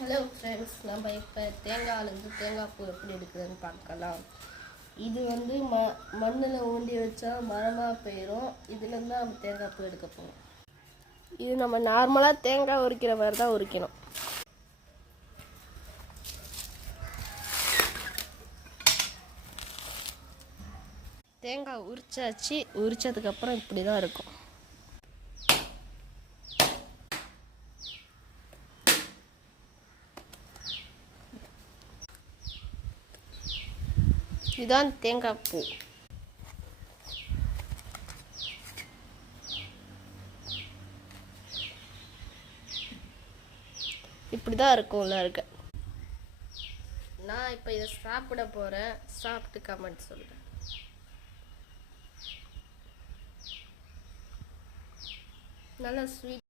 Hello friends, நம்ம இப்போ தேங்காயிலேருந்து தேங்காய் பூ எப்படி எடுக்குதுன்னு பார்க்கலாம். இது வந்து மண்ணில் ஊண்டி வச்சா மரமாக போயிடும். இதுலேருந்து நம்ம தேங்காய் பூ எடுக்க போகிறோம். இது நம்ம நார்மலாக தேங்காய் உரிக்கிற மாதிரி தான் உரிக்கணும். தேங்காய் உரிச்சாச்சு. உரிச்சதுக்கப்புறம் இப்படி தான் இருக்கும். இதுதான் தேங்காய் பூ. இப்படி தான் இருக்கும் உள்ள இருக்க. நான் இப்போ இதை சாப்பிட போகிறேன். சாப்பிட்டு கமெண்ட் சொல்கிறேன். நல்லா ஸ்வீட்.